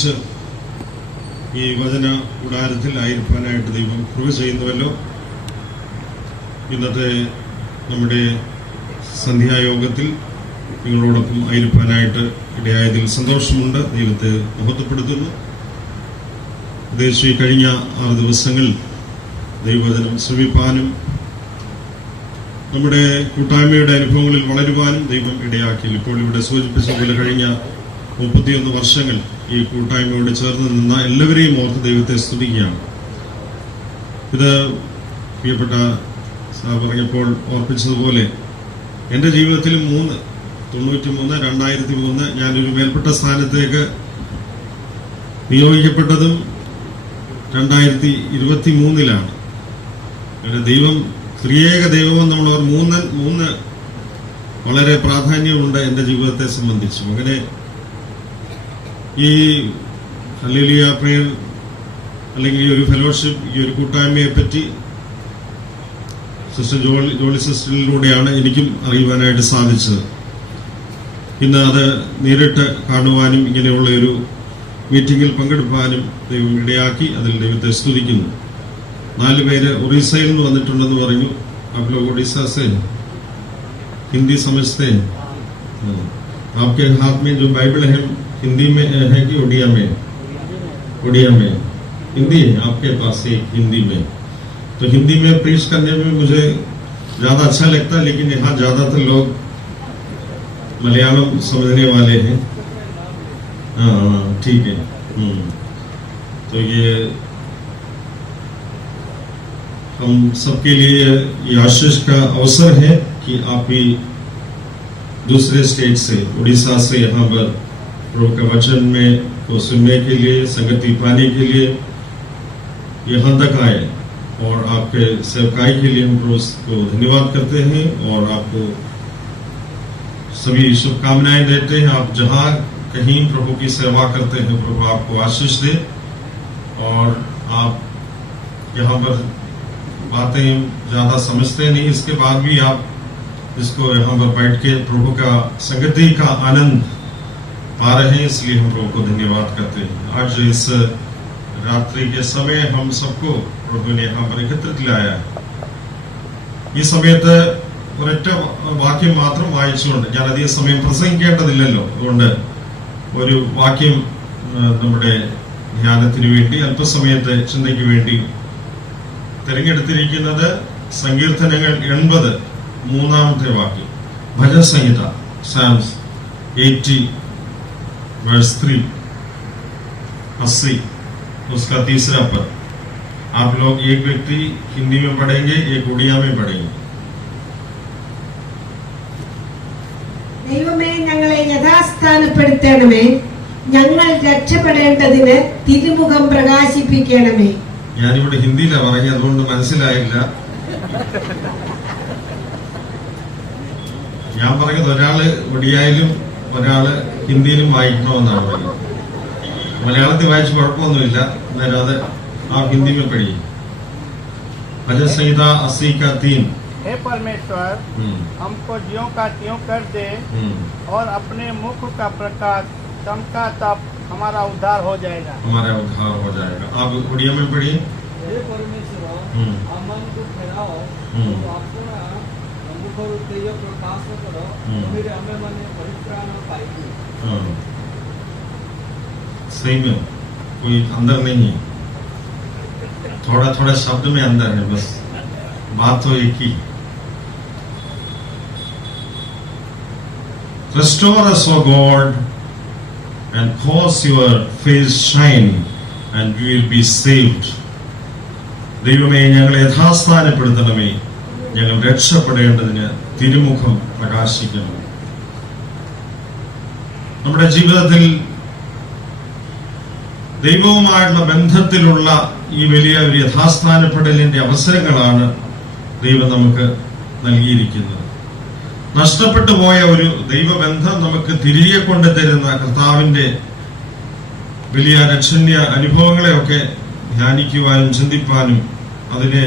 ഒരുമിച്ച് ഈ വചന കൂടാരത്തിൽ ആയിരിക്കാനായിട്ട് ദൈവം കൃപ ചെയ്യുന്നുവല്ലോ. ഇന്നത്തെ നമ്മുടെ സന്ധ്യായോഗത്തിൽ നിങ്ങളോടൊപ്പം ആയിരിക്കാനായിട്ട് ഇടയായതിൽ സന്തോഷമുണ്ട്. ദൈവത്തെ മഹത്വപ്പെടുത്തുന്നു. പ്രത്യേകിച്ച് കഴിഞ്ഞ ആറ് ദിവസങ്ങളിൽ ദൈവവചനം ശ്രമിപ്പാനും നമ്മുടെ കൂട്ടായ്മയുടെ അനുഭവങ്ങളിൽ വളരുവാനും ദൈവം ഇടയാക്കി ഇപ്പോൾ ഇവിടെ സൂചിപ്പിച്ച പോലെ കഴിഞ്ഞ മുപ്പത്തിയൊന്ന് വർഷങ്ങൾ ഈ കൂട്ടായ്മയോട് ചേർന്ന് നിന്ന എല്ലാവരെയും ഓർത്ത് ദൈവത്തെ സ്തുതിക്കുകയാണ്. ഇത് പ്രിയപ്പെട്ട പറഞ്ഞപ്പോൾ ഓർപ്പിച്ചതുപോലെ എന്റെ ജീവിതത്തിൽ മൂന്ന് തൊണ്ണൂറ്റി മൂന്ന് രണ്ടായിരത്തി മൂന്ന് ഞാനൊരു മേൽപ്പെട്ട സ്ഥാനത്തേക്ക് നിയോഗിക്കപ്പെട്ടതും രണ്ടായിരത്തി ഇരുപത്തി മൂന്നിലാണ് അങ്ങനെ ദൈവം ത്രിയേക ദൈവമെന്നുള്ളവർ മൂന്ന് മൂന്ന് വളരെ പ്രാധാന്യമുണ്ട് എന്റെ ജീവിതത്തെ സംബന്ധിച്ചും. അങ്ങനെ ഈ ഹല്ലേലൂയ പ്രേയർ അല്ലെങ്കിൽ ഈ ഒരു ഫെലോഷിപ്പ് ഈ ഒരു കൂട്ടായ്മയെ പറ്റി സിസ്റ്റർ ജോളി ജോളി സിസ്റ്ററിലൂടെയാണ് എനിക്കും അറിയുവാനായിട്ട് സാധിച്ചത് ഇന്ന് അത് നേരിട്ട് കാണുവാനും ഇങ്ങനെയുള്ള ഒരു മീറ്റിംഗിൽ പങ്കെടുപ്പാനും ദൈവം ഇടയാക്കി അതിൽ ദൈവത്തെ സ്തുതിക്കുന്നു നാല് പേര് ഒറീസയിൽ നിന്ന് വന്നിട്ടുണ്ടെന്ന് പറഞ്ഞു आप लोग उड़ीसा से हिंदी समझते हैं हाँ। आपके हाथ में जो बाइबल है हिंदी में है कि उड़िया में? उड़िया में। हिंदी है, आपके पास एक हिंदी में। तो हिंदी में प्रीच करने में मुझे ज़्यादा अच्छा लगता है, लेकिन यहाँ ज़्यादातर लोग मलयालम समझने वाले हैं। हाँ हाँ ठीक है। हम्म। तो ये हम सबके लिए ये आशीष का अवसर है कि आप भी दूसरे स्टेट से, उड़ीसा से यहाँ पर प्रभु के वचन में, को सुनने के लिए, संगति पाने के लिए यहाँ तक आए और आपके सेवकाई के लिए हम प्रभु को धन्यवाद करते हैं और आपको सभी शुभकामनाएँ देते हैं। आप जहाँ कहीं प्रभु की सेवा करते हैं, प्रभु आपको आशीष दे। और आप यहाँ पर बातें ज़्यादा समझते नहीं, इसके बाद भी आप इसको यहाँ पर बैठ के प्रभु का संगति का आनंद पा रहे हैं इसलिए हम प्रभु को धन्यवाद करते हैं आज इस रात्रि के समय हम सबको प्रभु ने यहाँ पर एकत्रित लाया है ഈ സമയത്ത് ഒരൊറ്റ വാക്യം മാത്രം വായിച്ചുകൊണ്ട് ഞാൻ അധികം സമയം പ്രസംഗിക്കേണ്ടതില്ലല്ലോ അതുകൊണ്ട് ഒരു വാക്യം ആ, നമ്മുടെ ധ്യാനത്തിന് വേണ്ടി അല്പസമയത്തെ ചിന്തയ്ക്ക് വേണ്ടി തിരഞ്ഞെടുത്തിരിക്കുന്നത് സങ്കീർത്തനങ്ങൾ എൺപത് മൂന്നാമത്തെ വാക്യം ഭജൻ സംഹിത സാംസ് एट्टी वर्स थ्री अस्सी उसका तीसरा पद आप लोग एक व्यक्ति हिंदी में पढ़ेंगे एक उड़िया में पढ़ेंगे ദൈവമേ ഞങ്ങളെ യഥാസ്ഥാനപ്പെടുത്തണമേ ഞങ്ങൾ രക്ഷപ്പെടേണ്ടതിന് തിരുമുഖം പ്രകാശിപ്പിക്കണമേ ഞാനിവിടെ ഹിന്ദിയിലാണ് പറഞ്ഞത് അതുകൊണ്ട് മനസ്സിലായില്ല ഞാൻ പറഞ്ഞത് ഒരാള് ഒടിയായാലും ഒരാള് ഹിന്ദിയിലും വായിക്കണമെന്നാണ് പറഞ്ഞത് മലയാളത്തിൽ വായിച്ച് കുഴപ്പമൊന്നുമില്ല എന്നാലും അത് ആ ഹിന്ദി में पढ़िए भजन संहिता अस्सी का तीन हे परमेश्वर हम्म, हमको ज्यों का त्यों कर दे हम्म, और अपने मुख का प्रकाश चमका तब हमारा उद्धार हो जाएगा हमारा उद्धार हो जाएगा आप उड़िया में पढ़िए હે हाँ। सही में कोई अंदर नहीं है। थोड़ा थोड़ा शब्द में अंदर है, बस। बात तो एक ही restore so God and cause your face shine and you will be saved ദൈവമേ, ഞങ്ങളെ ഞങ്ങൾ രക്ഷപ്പെടേണ്ടതിന് തിരുമുഖം പ്രകാശിക്കുന്നു. നമ്മുടെ ജീവിതത്തിൽ ദൈവവുമായുള്ള ബന്ധത്തിലുള്ള ഈ വലിയ ഒരു യഥാസ്ഥാനപ്പെടലിന്റെ അവസരങ്ങളാണ് ദൈവം നമുക്ക് നൽകിയിരിക്കുന്നത്. നഷ്ടപ്പെട്ടു പോയ ഒരു ദൈവബന്ധം നമുക്ക് തിരികെ കൊണ്ടുതരുന്ന കർത്താവിന്റെ വലിയ രക്ഷണ്യ അനുഭവങ്ങളെയൊക്കെ ധ്യാനിക്കുവാനും ചിന്തിപ്പാനും അതിനെ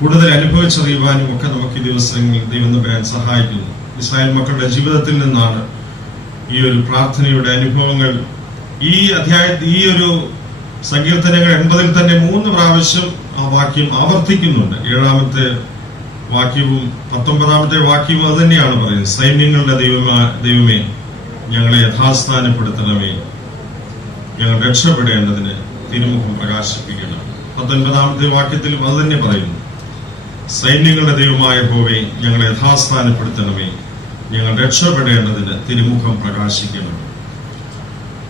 കൂടുതൽ അനുഭവിച്ചറിയുവാനും ഒക്കെ നമുക്ക് ഈ ദിവസങ്ങളിൽ ദൈവം തമ്പുരാൻ സഹായിക്കുന്നു. ഇസ്രായേൽ മക്കളുടെ ജീവിതത്തിൽ നിന്നാണ് ഈ ഒരു പ്രാർത്ഥനയുടെ അനുഭവങ്ങൾ. ഈ അധ്യായ ഈ ഒരു സങ്കീർത്തനങ്ങൾ എൺപതിൽ തന്നെ മൂന്ന് പ്രാവശ്യം ആ വാക്യം ആവർത്തിക്കുന്നുണ്ട്. ഏഴാമത്തെ വാക്യവും പത്തൊമ്പതാമത്തെ വാക്യവും അത് തന്നെയാണ് പറയുന്നത്. സൈന്യങ്ങളുടെ ദൈവമാ ദൈവമേ ഞങ്ങളെ യഥാസ്ഥാനപ്പെടുത്തണമേ. ഞങ്ങൾ രക്ഷപ്പെടേണ്ടതിന് തിരുമുഖം പ്രകാശിപ്പിക്കണം. പത്തൊൻപതാമത്തെ വാക്യത്തിലും അത് തന്നെ പറയുന്നു. സൈന്യങ്ങളുടെ ദൈവമായ ഹോവേ ഞങ്ങളെ യഥാസ്ഥാനപ്പെടുത്തണമേ. ഞങ്ങൾ രക്ഷപ്പെടേണ്ടതിന് തിരുമുഖം പ്രകാശിക്കണം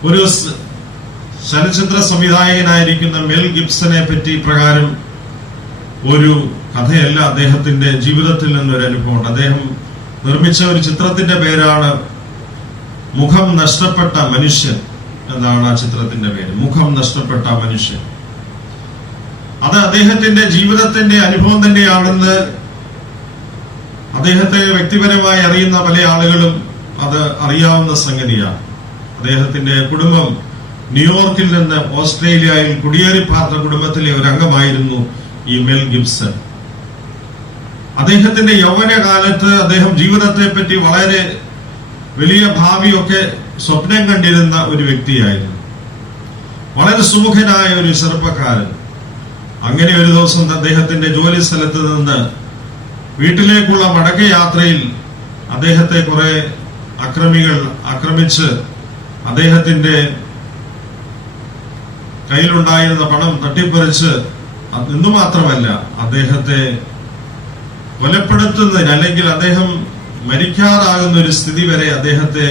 ഒരു ചലച്ചിത്ര സംവിധായകനായിരിക്കുന്ന മെൽ ഗിബ്സനെ പറ്റി പ്രകാരം ഒരു കഥയല്ല അദ്ദേഹത്തിന്റെ ജീവിതത്തിൽ നിന്നൊരു അനുഭവമുണ്ട്. അദ്ദേഹം നിർമ്മിച്ച ഒരു ചിത്രത്തിന്റെ പേരാണ് മുഖം നഷ്ടപ്പെട്ട മനുഷ്യൻ എന്നാണ് ആ ചിത്രത്തിന്റെ പേര്. മുഖം നഷ്ടപ്പെട്ട മനുഷ്യൻ അത് അദ്ദേഹത്തിന്റെ ജീവിതത്തിന്റെ അനുഭവം തന്നെയാണെന്ന് അദ്ദേഹത്തെ വ്യക്തിപരമായി അറിയുന്ന പല ആളുകളും അത് അറിയാവുന്ന സംഗതിയാണ്. അദ്ദേഹത്തിന്റെ കുടുംബം ന്യൂയോർക്കിൽ നിന്ന് ഓസ്ട്രേലിയയിൽ കുടിയേറി പാർത്ത കുടുംബത്തിലെ ഒരു അംഗമായിരുന്നു ഈ മെൽ ഗിബ്സൺ. അദ്ദേഹത്തിന്റെ യൗവനകാലത്ത് അദ്ദേഹം ജീവിതത്തെ പറ്റി വളരെ വലിയ ഭാവിയൊക്കെ സ്വപ്നം കണ്ടിരുന്ന ഒരു വ്യക്തിയായിരുന്നു. വളരെ സുമുഖനായ ഒരു ചെറുപ്പക്കാരൻ. അങ്ങനെ ഒരു ദിവസം അദ്ദേഹത്തിന്റെ ജോലി സ്ഥലത്ത് നിന്ന് വീട്ടിലേക്കുള്ള മടക്ക യാത്രയിൽ അദ്ദേഹത്തെ കുറെ അക്രമികൾ ആക്രമിച്ച് അദ്ദേഹത്തിന്റെ കയ്യിലുണ്ടായിരുന്ന പണം തട്ടിപ്പറിച്ച് എന്ന് മാത്രമല്ല അദ്ദേഹത്തെ കൊലപ്പെടുത്തുന്നതിന് അല്ലെങ്കിൽ അദ്ദേഹം മരിക്കാറാകുന്ന ഒരു സ്ഥിതി വരെ അദ്ദേഹത്തെ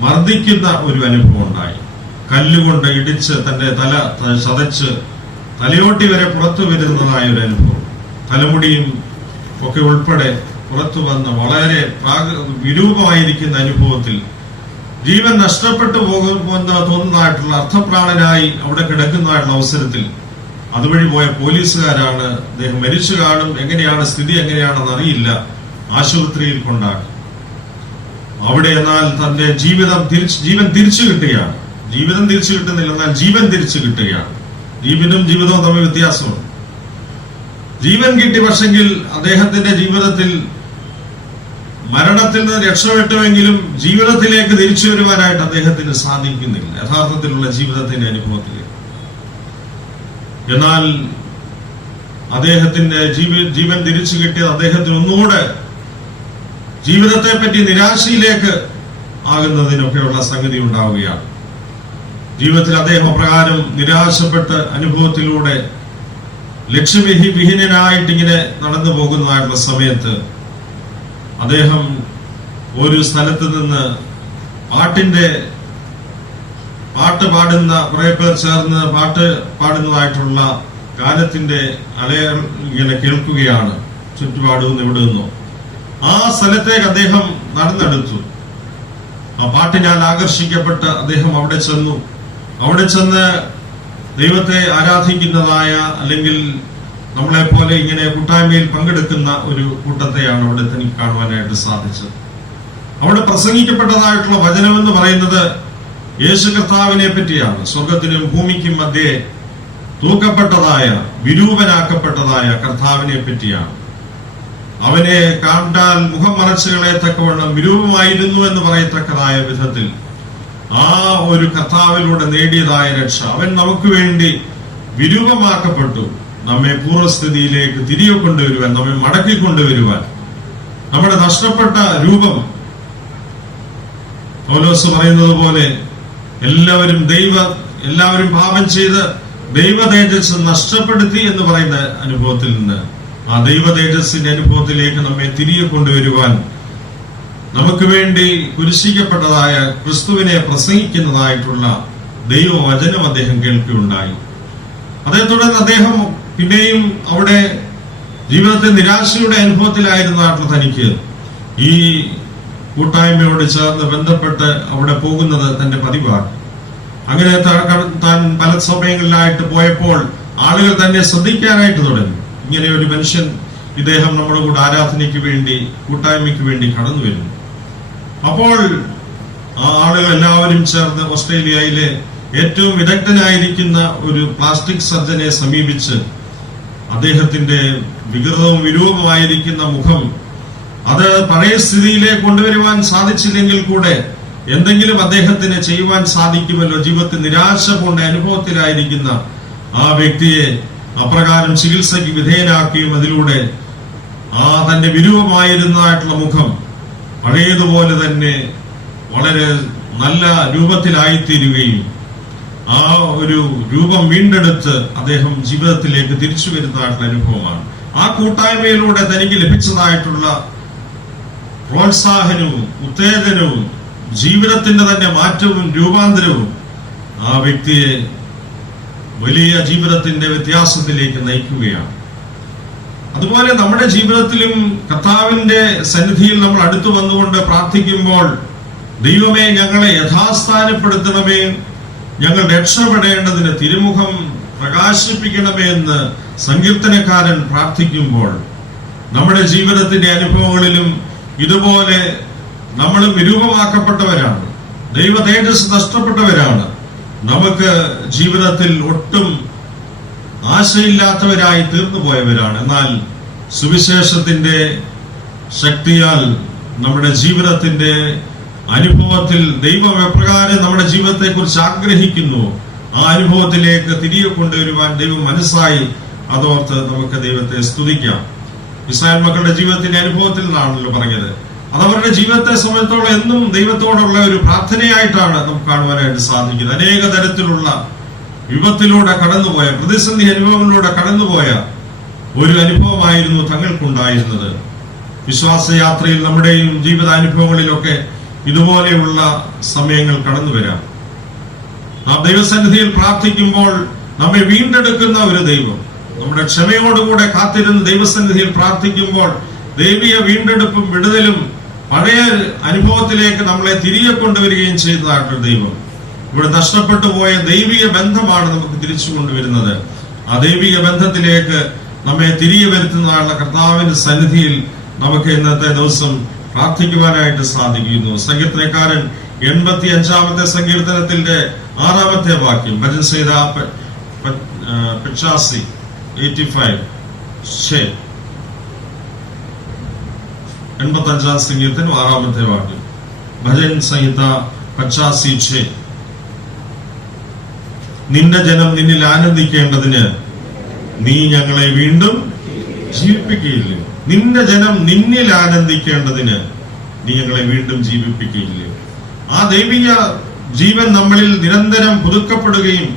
മർദ്ദിക്കുന്ന ഒരു അനുഭവം ഉണ്ടായി. കല്ലുകൊണ്ട് ഇടിച്ച് തന്റെ തല ചതച്ച് തലയോട്ടി വരെ പുറത്തു വരുന്നതായ ഒരു അനുഭവം. തലമുടിയും ഒക്കെ ഉൾപ്പെടെ പുറത്തു വന്ന വളരെ വിരൂപമായിരിക്കുന്ന അനുഭവത്തിൽ ജീവൻ നഷ്ടപ്പെട്ടു പോകുമെന്ന് തോന്നുന്നതായിട്ടുള്ള അർത്ഥപ്രാണനായി അവിടെ കിടക്കുന്നതായിട്ടുള്ള അവസരത്തിൽ അതുവഴി പോയ പോലീസുകാരാണ് അദ്ദേഹം മരിച്ചു കാണും എങ്ങനെയാണ് സ്ഥിതി എങ്ങനെയാണെന്ന് അറിയില്ല ആശുപത്രിയിൽ കൊണ്ടാണ്. അവിടെ എന്നാൽ തന്റെ ജീവിതം തിരിച്ച് ജീവൻ തിരിച്ചു കിട്ടുകയാണ്. ജീവിതം തിരിച്ചു കിട്ടുന്നില്ല എന്നാൽ ജീവൻ തിരിച്ചു കിട്ടുകയാണ്. ജീവനും ജീവിതവും തമ്മിൽ വ്യത്യാസമുണ്ട്. ജീവൻ കിട്ടി പക്ഷെങ്കിൽ അദ്ദേഹത്തിന്റെ ജീവിതത്തിൽ മരണത്തിൽ നിന്ന് രക്ഷപ്പെട്ടുവെങ്കിലും ജീവിതത്തിലേക്ക് തിരിച്ചു വരുവാനായിട്ട് അദ്ദേഹത്തിന് സാധിക്കുന്നില്ല. യഥാർത്ഥത്തിലുള്ള ജീവിതത്തിന്റെ അനുഭവത്തിൽ. എന്നാൽ അദ്ദേഹത്തിന്റെ ജീവ ജീവൻ തിരിച്ചു കിട്ടിയത് അദ്ദേഹത്തിന് ഒന്നുകൂടെ ജീവിതത്തെ പറ്റി നിരാശയിലേക്ക് ആകുന്നതിനൊക്കെയുള്ള സംഗതി ഉണ്ടാവുകയാണ്. ജീവിതത്തിൽ അദ്ദേഹം അപ്രകാരം നിരാശപ്പെട്ട് അനുഭവത്തിലൂടെ ലക്ഷ്യവിഹി വിഹീനനായിട്ട് ഇങ്ങനെ നടന്നു പോകുന്നതായിട്ടുള്ള സമയത്ത് അദ്ദേഹം ഒരു സ്ഥലത്ത് നിന്ന് പാട്ടിന്റെ പാട്ട് പാടുന്ന കുറെ പേർ ചേർന്ന് പാട്ട് പാടുന്നതായിട്ടുള്ള കാലത്തിന്റെ അലയർ ഇങ്ങനെ കേൾക്കുകയാണ്. ചുറ്റുപാടും ഇവിടെ നിന്നോ. ആ സ്ഥലത്തേക്ക് അദ്ദേഹം നടന്നെടുത്തു. ആ പാട്ടിനാൽ ആകർഷിക്കപ്പെട്ട് അദ്ദേഹം അവിടെ ചെന്നു. അവിടെ ചെന്ന് ദൈവത്തെ ആരാധിക്കുന്നതായ അല്ലെങ്കിൽ നമ്മളെ പോലെ ഇങ്ങനെ കൂട്ടായ്മയിൽ പങ്കെടുക്കുന്ന ഒരു കൂട്ടത്തെയാണ് അവിടെ തനിക്ക് കാണുവാനായിട്ട് സാധിച്ചത്. അവിടെ പ്രസംഗിക്കപ്പെട്ടതായിട്ടുള്ള വചനം എന്ന് പറയുന്നത് യേശു കർത്താവിനെ പറ്റിയാണ്. സ്വർഗത്തിനും ഭൂമിക്കും മധ്യേ തൂക്കപ്പെട്ടതായ വിരൂപനാക്കപ്പെട്ടതായ കർത്താവിനെ പറ്റിയാണ്. അവനെ കാണ്ടാൽ മുഖം മറച്ചുകളെ തക്കവണ്ണം വിരൂപമായിരുന്നു എന്ന് പറയത്തക്കതായ വിധത്തിൽ ആ ഒരു കർത്താവിലൂടെ നേടിയതായ രക്ഷ. അവൻ നമുക്ക് വേണ്ടി വിരൂപമാക്കപ്പെട്ടു. നമ്മെ പൂർവസ്ഥിതിയിലേക്ക് തിരികെ കൊണ്ടുവരുവാൻ നമ്മെ മടക്കി കൊണ്ടുവരുവാൻ. നമ്മുടെ നഷ്ടപ്പെട്ട രൂപം. പൗലോസ് പറയുന്നത് പോലെ എല്ലാവരും ദൈവ എല്ലാവരും പാപം ചെയ്ത് ദൈവ തേജസ് നഷ്ടപ്പെടുത്തി എന്ന് പറയുന്ന അനുഭവത്തിൽ നിന്ന് ആ ദൈവ തേജസ്സിന്റെ അനുഭവത്തിലേക്ക് നമ്മെ തിരികെ കൊണ്ടുവരുവാൻ നമുക്ക് വേണ്ടി കുരിശിക്കപ്പെട്ടതായ ക്രിസ്തുവിനെ പ്രസംഗിക്കുന്നതായിട്ടുള്ള ദൈവവചനം അദ്ദേഹം കേൾക്കുകയുണ്ടായി. അതേ തുടർന്ന് അദ്ദേഹം പിന്നെയും അവിടെ ജീവിതത്തിൽ നിരാശയുടെ അനുഭവത്തിലായിരുന്നതായിട്ടുള്ള തനിക്ക് ഈ കൂട്ടായ്മയോട് ചേർന്ന് ബന്ധപ്പെട്ട് അവിടെ പോകുന്നത് തന്റെ പതിവാണ്. അങ്ങനെ താൻ പല സമയങ്ങളിലായിട്ട് പോയപ്പോൾ ആളുകൾ തന്നെ ശ്രദ്ധിക്കാനായിട്ട് തുടങ്ങി. ഇങ്ങനെ ഒരു മനുഷ്യൻ ഇദ്ദേഹം നമ്മുടെ കൂടെ ആരാധനയ്ക്ക് വേണ്ടി കൂട്ടായ്മയ്ക്ക് വേണ്ടി കടന്നു വരുന്നു. അപ്പോൾ ആ ആളുകൾ എല്ലാവരും ചേർന്ന് ഓസ്ട്രേലിയയിലെ ഏറ്റവും വിദഗ്ധനായിരിക്കുന്ന ഒരു പ്ലാസ്റ്റിക് സർജനെ സമീപിച്ച് അദ്ദേഹത്തിന്റെ വികൃതവും വിരൂപമായിരിക്കുന്ന മുഖം അത് പഴയ സ്ഥിതിയിലേക്ക് കൊണ്ടുവരുവാൻ സാധിച്ചില്ലെങ്കിൽ കൂടെ എന്തെങ്കിലും അദ്ദേഹത്തിന് ചെയ്യുവാൻ സാധിക്കുമല്ലോ? ജീവിതത്തിൽ നിരാശ കൊണ്ട് അനുഭവത്തിലായിരിക്കുന്ന ആ വ്യക്തിയെ അപ്രകാരം ചികിത്സയ്ക്ക് വിധേയനാക്കുകയും അതിലൂടെ ആ തന്റെ വിരൂപമായിരുന്നതായിട്ടുള്ള മുഖം പഴയതുപോലെ തന്നെ വളരെ നല്ല രൂപത്തിലായിത്തീരുകയും ആ ഒരു രൂപം വീണ്ടെടുത്ത് അദ്ദേഹം ജീവിതത്തിലേക്ക് തിരിച്ചു വരുന്നതായിട്ടുള്ള അനുഭവമാണ്. ആ കൂട്ടായ്മയിലൂടെ തനിക്ക് ലഭിച്ചതായിട്ടുള്ള പ്രോത്സാഹനവും ഉത്തേജനവും ജീവിതത്തിന്റെ തന്നെ മാറ്റവും രൂപാന്തരവും ആ വ്യക്തിയെ വലിയ ജീവിതത്തിന്റെ വ്യത്യാസത്തിലേക്ക് നയിക്കുകയാണ്. അതുപോലെ നമ്മുടെ ജീവിതത്തിലും കർത്താവിന്റെ സന്നിധിയിൽ നമ്മൾ അടുത്തു വന്നുകൊണ്ട് പ്രാർത്ഥിക്കുമ്പോൾ ദൈവമേ ഞങ്ങളെ യഥാസ്ഥാനപ്പെടുത്തണമേ. ഞങ്ങൾ രക്ഷപ്പെടേണ്ടതിന് തിരുമുഖം പ്രകാശിപ്പിക്കണമേ എന്ന് സങ്കീർത്തനക്കാരൻ പ്രാർത്ഥിക്കുമ്പോൾ നമ്മുടെ ജീവിതത്തിന്റെ അനുഭവങ്ങളിലും ഇതുപോലെ നമ്മൾ വിരൂപമാക്കപ്പെട്ടവരാണ്. ദൈവ തേജസ് നഷ്ടപ്പെട്ടവരാണ്. നമുക്ക് ജീവിതത്തിൽ ഒട്ടും ആശയില്ലാത്തവരായി തീർന്നു പോയവരാണ് എന്നാൽ സുവിശേഷത്തിന്റെ ശക്തിയാൽ നമ്മുടെ ജീവിതത്തിന്റെ അനുഭവത്തിൽ ദൈവം എപ്രകാരം നമ്മുടെ ജീവിതത്തെ കുറിച്ച് ആഗ്രഹിക്കുന്നു ആ അനുഭവത്തിലേക്ക് തിരികെ കൊണ്ടുവരുവാൻ ദൈവം മനസ്സായി അതോർത്ത് നമുക്ക് ദൈവത്തെ സ്തുതിക്കാം. ഇസ്രായേൽ മക്കളുടെ ജീവിതത്തിന്റെ അനുഭവത്തിൽ നിന്നാണല്ലോ പറഞ്ഞത്. അത് അവരുടെ ജീവിതത്തെ സംബന്ധിച്ചോളം എന്നും ദൈവത്തോടുള്ള ഒരു പ്രാർത്ഥനയായിട്ടാണ് നമുക്ക് കാണുവാനായിട്ട് സാധിക്കുന്നത്. അനേക തരത്തിലുള്ള വിപത്തിലൂടെ കടന്നുപോയ പ്രതിസന്ധി അനുഭവങ്ങളിലൂടെ കടന്നുപോയ ഒരു അനുഭവമായിരുന്നു തങ്ങൾക്കുണ്ടായിരുന്നത്. വിശ്വാസയാത്രയിൽ നമ്മുടെയും ജീവിതാനുഭവങ്ങളിലൊക്കെ ഇതുപോലെയുള്ള സമയങ്ങൾ കടന്നു വരാം നാം ദൈവസന്നിധിയിൽ പ്രാർത്ഥിക്കുമ്പോൾ നമ്മെ വീണ്ടെടുക്കുന്ന ഒരു ദൈവം നമ്മുടെ ക്ഷമയോടുകൂടെ കാത്തിരുന്ന് ദൈവസന്നിധിയിൽ പ്രാർത്ഥിക്കുമ്പോൾ ദൈവീയ വീണ്ടെടുപ്പും വിടുതലും പഴയ അനുഭവത്തിലേക്ക് നമ്മളെ തിരികെ കൊണ്ടുവരികയും ചെയ്തതായിട്ടൊരു ദൈവം. ഇവിടെ നഷ്ടപ്പെട്ടു പോയ ദൈവിക ബന്ധമാണ് നമുക്ക് തിരിച്ചു കൊണ്ടുവരുന്നത്. ആ ദൈവിക ബന്ധത്തിലേക്ക് നമ്മെ തിരികെ വരുത്തുന്നതായുള്ള കർത്താവിന്റെ സന്നിധിയിൽ നമുക്ക് ഇന്നത്തെ ദിവസം പ്രാർത്ഥിക്കുവാനായിട്ട് സാധിക്കുന്നു. സങ്കീർത്തനക്കാരൻ എൺപത്തി അഞ്ചാമത്തെ സങ്കീർത്തനത്തിന്റെ ആറാമത്തെ വാക്യം. ഭജൻ ചെയ്ത പിച്ചാസി എയ്റ്റി ഫൈവ് എൺപത്തി അഞ്ചാം സംഗീതത്തിന് ആറാമത്തെ വാക്യം. ഭജൻ സംഹിത പച്ചാസി ഛേ. നിന്റെ ജനം നിന്നിൽ ആനന്ദിക്കേണ്ടതിന് നീ ഞങ്ങളെ വീണ്ടും ജീവിപ്പിക്കുകയില്ലേ? നിന്റെ ജനം നിന്നിൽ ആനന്ദിക്കേണ്ടതിന് നീ ഞങ്ങളെ വീണ്ടും ജീവിപ്പിക്കുകയില്ലേ? ആ ദൈവിക ജീവൻ നമ്മളിൽ നിരന്തരം പുതുക്കപ്പെടുകയും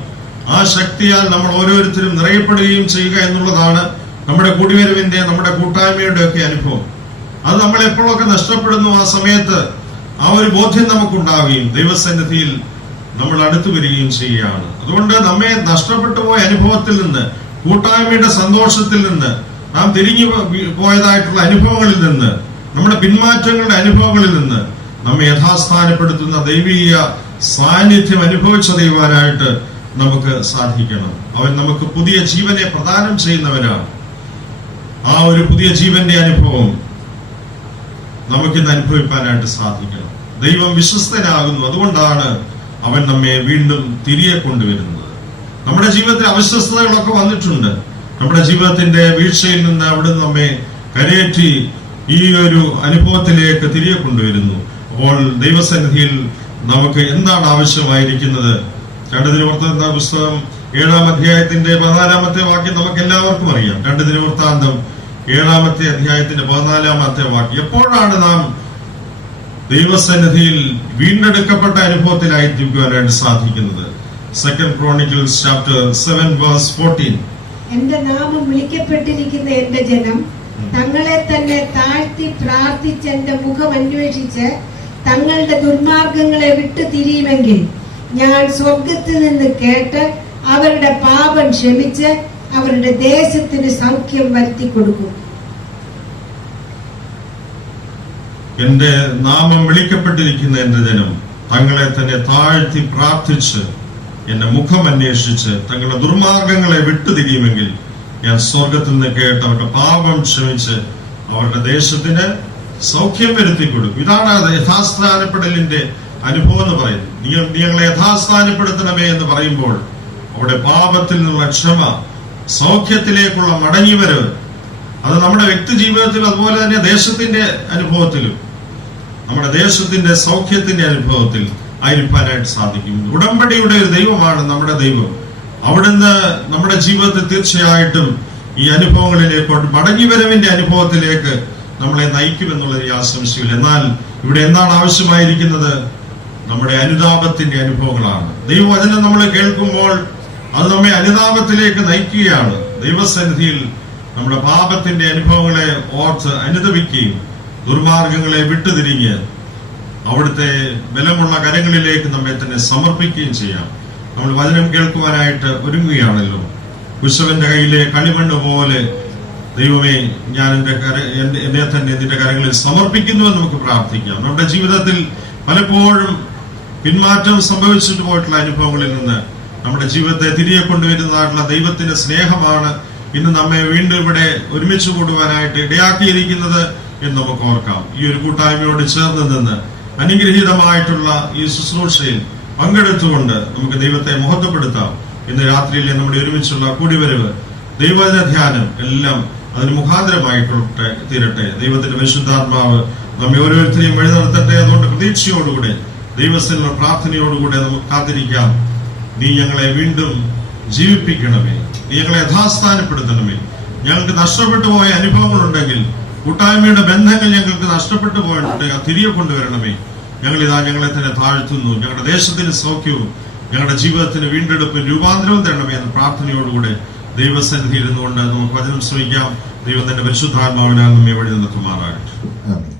ആ ശക്തിയാൽ നമ്മൾ ഓരോരുത്തരും നിറയപ്പെടുകയും ചെയ്യുക എന്നുള്ളതാണ് നമ്മുടെ കുടിവരവിന്റെ നമ്മുടെ കൂട്ടായ്മയുടെ ഒക്കെ അനുഭവം. അത് നമ്മൾ എപ്പോഴൊക്കെ നഷ്ടപ്പെടുന്നു ആ സമയത്ത് ആ ഒരു ബോധ്യം നമുക്കുണ്ടാവുകയും ദൈവസന്നിധിയിൽ നമ്മൾ അടുത്തു വരികയും ചെയ്യുകയാണ്. അതുകൊണ്ട് നമ്മെ നഷ്ടപ്പെട്ടു പോയ അനുഭവത്തിൽ നിന്ന് കൂട്ടായ്മയുടെ സന്തോഷത്തിൽ നിന്ന് നാം തിരിഞ്ഞു പോയതായിട്ടുള്ള അനുഭവങ്ങളിൽ നിന്ന് നമ്മുടെ പിന്മാറ്റങ്ങളുടെ അനുഭവങ്ങളിൽ നിന്ന് നമ്മെ യഥാസ്ഥാനപ്പെടുത്തുന്ന ദൈവീയ സാന്നിധ്യം അനുഭവിച്ച ദൈവാനായിട്ട് നമുക്ക് സാധിക്കണം. അവൻ നമുക്ക് പുതിയ ജീവനെ പ്രദാനം ചെയ്യുന്നവനാണ്. ആ ഒരു പുതിയ ജീവന്റെ അനുഭവം നമുക്കിന്ന് അനുഭവിക്കാനായിട്ട് സാധിക്കണം. ദൈവം വിശ്വസ്തനാകുന്നു. അതുകൊണ്ടാണ് അവൻ നമ്മെ വീണ്ടും തിരികെ കൊണ്ടുവരുന്നത്. നമ്മുടെ ജീവിതത്തിൽ അവിശ്വസ്തതകളൊക്കെ വന്നിട്ടുണ്ട്. നമ്മുടെ ജീവിതത്തിന്റെ വീഴ്ചയിൽ നിന്ന് അവിടുന്ന് നമ്മെ കരയേറ്റി ഈ ഒരു അനുഭവത്തിലേക്ക് തിരികെ കൊണ്ടുവരുന്നു. അപ്പോൾ ദൈവസന്നിധിയിൽ നമുക്ക് എന്താണ് ആവശ്യമായിരിക്കുന്നത്? രണ്ട് ദിനവൃത്താന്ത പുസ്തകം ഏഴാം അധ്യായത്തിന്റെ പതിനാലാമത്തെ വാക്യം നമുക്ക് എല്ലാവർക്കും അറിയാം. രണ്ട് ദിനവൃത്താന്തം ഏഴാമത്തെ അധ്യായത്തിന്റെ പതിനാലാമത്തെ വാക്യം. എപ്പോഴാണ് നാം ദൈവസന്നിധിയിൽ വീണ്ടെടുക്കപ്പെട്ട അനുഭവത്തിലായി തീർക്കുവാനായിട്ട് സാധിക്കുന്നത്. Second Chronicles chapter seven verse fourteen എന്റെ നാമം വിളിക്കപ്പെട്ടിരിക്കുന്ന എന്റെ ജനം തങ്ങളെ തന്നെ താഴ്ത്തി പ്രാർത്ഥിച്ച് എന്റെ മുഖം അന്വേഷിച്ച് തങ്ങളുടെ ദുർമാർഗങ്ങളെ വിട്ടു തിരിയുമെങ്കിൽ ഞാൻ സ്വർഗത്തിൽ നിന്ന് കേട്ട് അവരുടെ പാപം ക്ഷമിച്ച് അവരുടെ ദേശത്തിന് സൗഖ്യം വരുത്തി കൊടുക്കും. എന്റെ നാമം വിളിക്കപ്പെട്ടിരിക്കുന്ന എന്റെ ജനം തങ്ങളെ തന്നെ താഴ്ത്തി പ്രാർത്ഥിച്ച് എന്റെ മുഖം അന്വേഷിച്ച് തങ്ങളുടെ ദുർമാർഗങ്ങളെ വിട്ടുതിരിയുമെങ്കിൽ ഞാൻ സ്വർഗത്തിൽ നിന്ന് കേട്ട് അവരുടെ പാപം ക്ഷമിച്ച് അവരുടെ ദേശത്തിന് സൗഖ്യം വരുത്തി കൊടുക്കും ഇതാണ് യഥാസ്ഥാനപ്പെടലിന്റെ അനുഭവം എന്ന് പറയുന്നത്. നീ നിങ്ങളെ യഥാസ്ഥാനപ്പെടുത്തണമേ എന്ന് പറയുമ്പോൾ അവിടെ പാപത്തിൽ നിന്നുള്ള ക്ഷമ സൗഖ്യത്തിലേക്കുള്ള മടങ്ങിവരവ് അത് നമ്മുടെ വ്യക്തി ജീവിതത്തിലും അതുപോലെ തന്നെ ദേശത്തിന്റെ അനുഭവത്തിലും നമ്മുടെ ദേശത്തിന്റെ സൗഖ്യത്തിന്റെ അനുഭവത്തിൽ ആയിരിക്കാനായിട്ട് സാധിക്കും ഉടമ്പടിയുടെ ഒരു ദൈവമാണ് നമ്മുടെ ദൈവം. അവിടുന്ന് നമ്മുടെ ജീവിതത്തിൽ തീർച്ചയായിട്ടും ഈ അനുഭവങ്ങളിലേക്ക് മടങ്ങി വരവിന്റെ അനുഭവത്തിലേക്ക് നമ്മളെ നയിക്കുമെന്നുള്ളത് ആശംസയില്ല എന്നാൽ ഇവിടെ എന്താണ് ആവശ്യമായിരിക്കുന്നത്? നമ്മുടെ അനുതാപത്തിന്റെ അനുഭവങ്ങളാണ്. ദൈവവചനം നമ്മൾ കേൾക്കുമ്പോൾ അത് നമ്മെ അനുതാപത്തിലേക്ക് നയിക്കുകയാണ്. ദൈവസന്നിധിയിൽ നമ്മുടെ പാപത്തിന്റെ അനുഭവങ്ങളെ ഓർത്ത് അനുദപിക്കുകയും ദുർമാർഗങ്ങളെ വിട്ടുതിരിഞ്ഞ് അവിടുത്തെ ബലമുള്ള കരങ്ങളിലേക്ക് നമ്മെ തന്നെ സമർപ്പിക്കുകയും ചെയ്യാം. നമ്മൾ വചനം കേൾക്കുവാനായിട്ട് ഒരുങ്ങുകയാണല്ലോ. കുശവന്റെ കയ്യിലെ കളിമണ്ണ് പോലെ ദൈവമേ ഞാൻ എന്റെ കര എന്റെ- എന്നെ തന്നെ നിന്റെ കരങ്ങളിൽ സമർപ്പിക്കുന്നുവെന്ന് നമുക്ക് പ്രാർത്ഥിക്കാം. നമ്മുടെ ജീവിതത്തിൽ പലപ്പോഴും പിന്മാറ്റം സംഭവിച്ചിട്ട് പോയിട്ടുള്ള അനുഭവങ്ങളിൽ നിന്ന് നമ്മുടെ ജീവിതത്തെ തിരികെ കൊണ്ടുവരുന്നതായിട്ടുള്ള ദൈവത്തിന്റെ സ്നേഹമാണ് ഇന്ന് നമ്മെ വീണ്ടും ഇവിടെ ഒരുമിച്ച് കൂടുവാനായിട്ട് ഇടയാക്കിയിരിക്കുന്നത്. എന്ന് നമുക്ക് ഓർക്കാം. ഈ ഒരു കൂട്ടായ്മയോട് ചേർന്ന് നിന്ന് അനുഗ്രഹീതമായിട്ടുള്ള ഈ ശുശ്രൂഷയിൽ പങ്കെടുത്തുകൊണ്ട് നമുക്ക് ദൈവത്തെ മഹത്വപ്പെടുത്താം. ഇന്ന് രാത്രിയിലെ നമ്മുടെ ഒരുമിച്ചുള്ള കൂടിവരവ് ദൈവജന ധ്യാനം എല്ലാം അതിന് മുഖാന്തരമായിട്ടെ തീരട്ടെ. ദൈവത്തിന്റെ വിശുദ്ധാത്മാവ് നമ്മെ ഓരോരുത്തരെയും വഴി നടത്തട്ടെ അതുകൊണ്ട് പ്രതീക്ഷയോടുകൂടെ ദൈവസ്ഥ പ്രാർത്ഥനയോടുകൂടെ നമുക്ക് കാത്തിരിക്കാം. നീ ഞങ്ങളെ വീണ്ടും ജീവിപ്പിക്കണമേ. നീ ഞങ്ങളെ യഥാസ്ഥാനപ്പെടുത്തണമേ. ഞങ്ങൾക്ക് നഷ്ടപ്പെട്ടു പോയ അനുഭവങ്ങളുണ്ടെങ്കിൽ കൂട്ടായ്മയുടെ ബന്ധങ്ങൾ ഞങ്ങൾക്ക് നഷ്ടപ്പെട്ടു പോയിട്ടുണ്ട് തിരികെ കൊണ്ടുവരണമേ. ഞങ്ങൾ ഇതാ ഞങ്ങളെ തന്നെ താഴ്ത്തുന്നു. ഞങ്ങളുടെ ദേശത്തിന് സൗഖ്യവും ഞങ്ങളുടെ ജീവിതത്തിന് വീണ്ടെടുപ്പും രൂപാന്തരവും തരണമേ എന്ന പ്രാർത്ഥനയോടുകൂടെ ദൈവസന്നിധി ഇരുന്നുകൊണ്ട് നമുക്ക് വചനം ശ്രമിക്കാം ദൈവം തന്റെ പരിശുദ്ധാത്മാവിനാൽ നമ്മെ വഴി നടത്തുമാറാകട്ടെ